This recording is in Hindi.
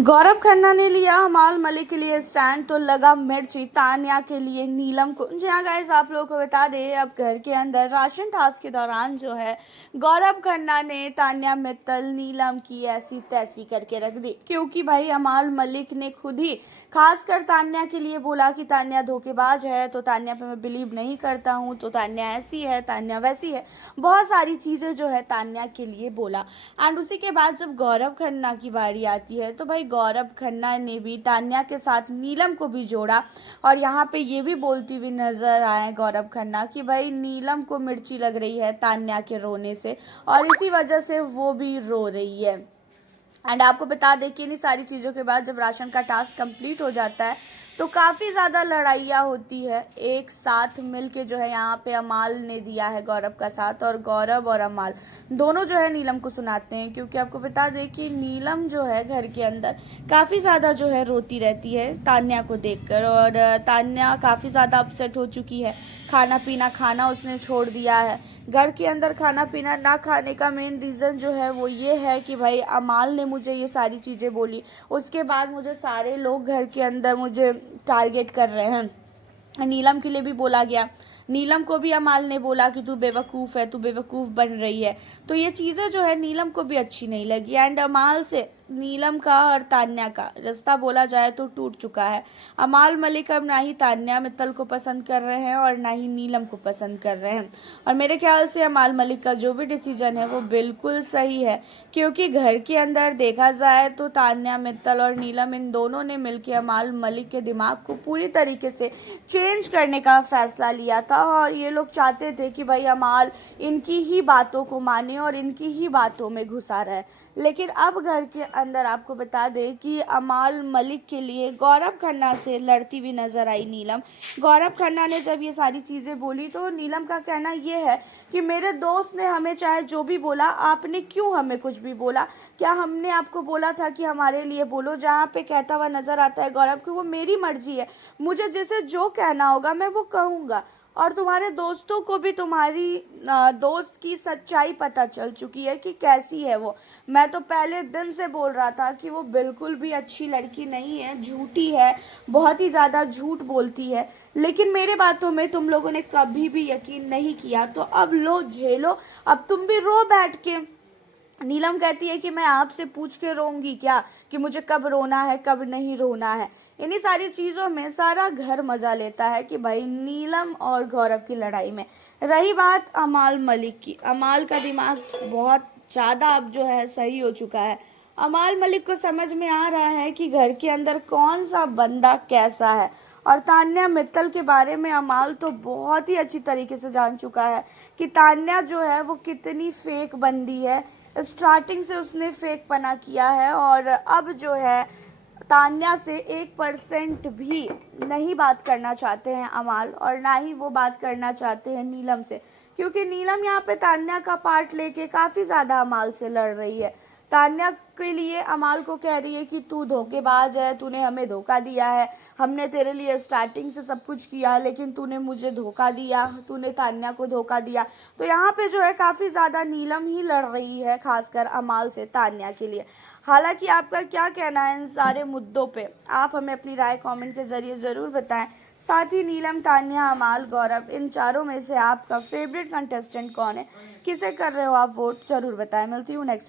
गौरव खन्ना ने लिया हमाल मलिक के लिए स्टैंड तो लगा मिर्ची तान्या के लिए नीलम को। जी हाँ गाइस, आप लोगों को बता दें, अब घर के अंदर राशन टास्क के दौरान जो है गौरव खन्ना ने तान्या मित्तल नीलम की ऐसी तैसी करके रख दी, क्योंकि भाई हमाल मलिक ने खुद ही खासकर तान्या के लिए बोला कि तान्या धोखेबाज है, तो तान्या पे मैं बिलीव नहीं करता हूँ, तो तान्या ऐसी है, तान्या वैसी है, बहुत सारी चीज़ें जो है तान्या के लिए बोला। एंड उसी के बाद जब गौरव खन्ना की बारी आती है तो भाई गौरव खन्ना ने भी तान्या के साथ नीलम को भी जोड़ा, और यहाँ पे ये भी बोलती हुई नजर आए गौरव खन्ना कि भाई नीलम को मिर्ची लग रही है तान्या के रोने से, और इसी वजह से वो भी रो रही है। एंड आपको बता दें कि इन सारी चीज़ों के बाद जब राशन का टास्क कंप्लीट हो जाता है तो काफ़ी ज़्यादा लड़ाइयाँ होती है। एक साथ मिल के जो है यहाँ पे अमाल ने दिया है गौरव का साथ, और गौरव और अमाल दोनों जो है नीलम को सुनाते हैं, क्योंकि आपको बता दें कि नीलम जो है घर के अंदर काफ़ी ज़्यादा जो है रोती रहती है तान्या को देखकर, और तान्या काफ़ी ज़्यादा अपसेट हो चुकी है। खाना पीना खाना उसने छोड़ दिया है। घर के अंदर खाना पीना ना खाने का मेन रीज़न जो है वो ये है कि भाई अमाल ने मुझे ये सारी चीज़ें बोली, उसके बाद मुझे सारे लोग घर के अंदर मुझे टारगेट कर रहे हैं। नीलम के लिए भी बोला गया, नीलम को भी अमाल ने बोला कि तू बेवकूफ़ है, तू बेवकूफ़ बन रही है। तो ये चीज़ें जो है नीलम को भी अच्छी नहीं लगी। एंड अमाल से नीलम का और तान्या का रिश्ता बोला जाए तो टूट चुका है। अमाल मलिक अब ना ही तान्या मित्तल को पसंद कर रहे हैं और ना ही नीलम को पसंद कर रहे हैं, और मेरे ख्याल से अमाल मलिक का जो भी डिसीजन है वो बिल्कुल सही है, क्योंकि घर के अंदर देखा जाए तो तान्या मित्तल और नीलम इन दोनों ने मिलकर अमाल मलिक के दिमाग को पूरी तरीके से चेंज करने का फैसला लिया था, और ये लोग चाहते थे कि भाई अमाल इनकी ही बातों को माने और इनकी ही बातों में घुसा रहे। लेकिन अब घर के अंदर आपको बता दें कि अमाल मलिक के लिए गौरव खन्ना से लड़ती हुई नजर आई नीलम। गौरव खन्ना ने जब ये सारी चीज़ें बोली तो नीलम का कहना ये है कि मेरे दोस्त ने हमें चाहे जो भी बोला, आपने क्यों हमें कुछ भी बोला? क्या हमने आपको बोला था कि हमारे लिए बोलो? जहाँ पे कहता हुआ नजर आता है गौरव कि वो मेरी मर्जी है, मुझे जिसे जो कहना होगा मैं वो कहूँगा, और तुम्हारे दोस्तों को भी तुम्हारी दोस्त की सच्चाई पता चल चुकी है कि कैसी है वो। मैं तो पहले दिन से बोल रहा था कि वो बिल्कुल भी अच्छी लड़की नहीं है, झूठी है, बहुत ही ज़्यादा झूठ बोलती है, लेकिन मेरे बातों में तुम लोगों ने कभी भी यकीन नहीं किया, तो अब लो झेलो, अब तुम भी रो बैठ के। नीलम कहती है कि मैं आपसे पूछ के रोऊंगी क्या कि मुझे कब रोना है कब नहीं रोना है? इन्हीं सारी चीज़ों में सारा घर मजा लेता है कि भाई नीलम और गौरव की लड़ाई में। रही बात अमाल मलिक की, अमाल का दिमाग बहुत ज़्यादा अब जो है सही हो चुका है। अमाल मलिक को समझ में आ रहा है कि घर के अंदर कौन सा बंदा कैसा है, और तान्या मित्तल के बारे में अमाल तो बहुत ही अच्छी तरीके से जान चुका है कि तान्या जो है वो कितनी फेक बंदी है। स्टार्टिंग से उसने फेक पना किया है, और अब जो है तान्या से 1% भी नहीं बात करना चाहते हैं अमाल, और ना ही वो बात करना चाहते हैं नीलम से, क्योंकि नीलम यहाँ पे तान्या का पार्ट लेके काफ़ी ज़्यादा अमाल से लड़ रही है। तान्या के लिए अमाल को कह रही है कि तू धोखेबाज है, तूने हमें धोखा दिया है, हमने तेरे लिए स्टार्टिंग से सब कुछ किया लेकिन तूने मुझे धोखा दिया, तूने तान्या को धोखा दिया। तो यहाँ पे जो है काफ़ी ज़्यादा नीलम ही लड़ रही है, खासकर अमाल से तान्या के लिए। हालांकि आपका क्या कहना है इन सारे मुद्दों पे, आप हमें अपनी राय कमेंट के ज़रिए ज़रूर बताएं। साथ ही नीलम, तान्या, अमाल, गौरव, इन चारों में से आपका फेवरेट कंटेस्टेंट कौन है? किसे कर रहे हो आप वोट? ज़रूर बताएं। मिलती हूँ नेक्स्ट